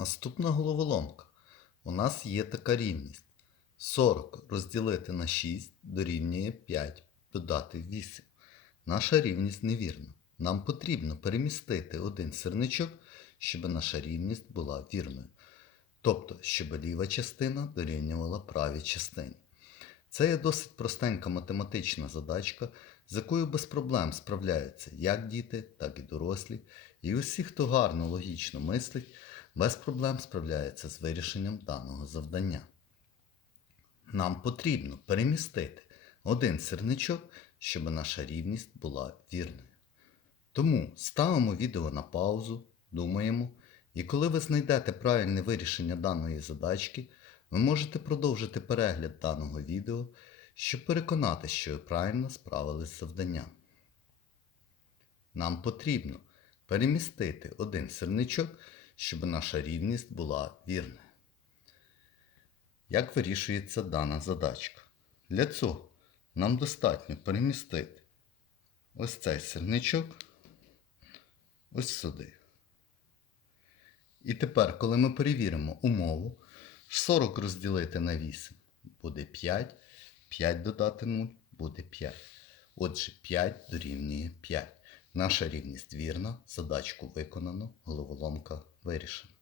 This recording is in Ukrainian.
Наступна головоломка. У нас є така рівність. 40 розділити на 6 дорівнює 5 додати 8. Наша рівність невірна. Нам потрібно перемістити один сирничок, щоб наша рівність була вірною. Тобто, щоб ліва частина дорівнювала правій частині. Це є досить простенька математична задачка, з якою без проблем справляються як діти, так і дорослі. І усі, хто гарно логічно мислить, без проблем справляється з вирішенням даного завдання. Нам потрібно перемістити один сирничок, щоб наша рівність була вірною. Тому ставимо відео на паузу, думаємо, і коли ви знайдете правильне вирішення даної задачки, ви можете продовжити перегляд даного відео, щоб переконати, що ви правильно справились з завданням. Нам потрібно перемістити один сирничок, щоб наша рівність була вірною. Як вирішується дана задачка? Для цього нам достатньо перемістити ось цей сирничок ось сюди. І тепер, коли ми перевіримо умову, 40 розділити на 8 буде 5, 5 додати 0 буде 5. Отже, 5 дорівнює 5. Наша рівність вірна, задачку виконано, головоломка вирішена.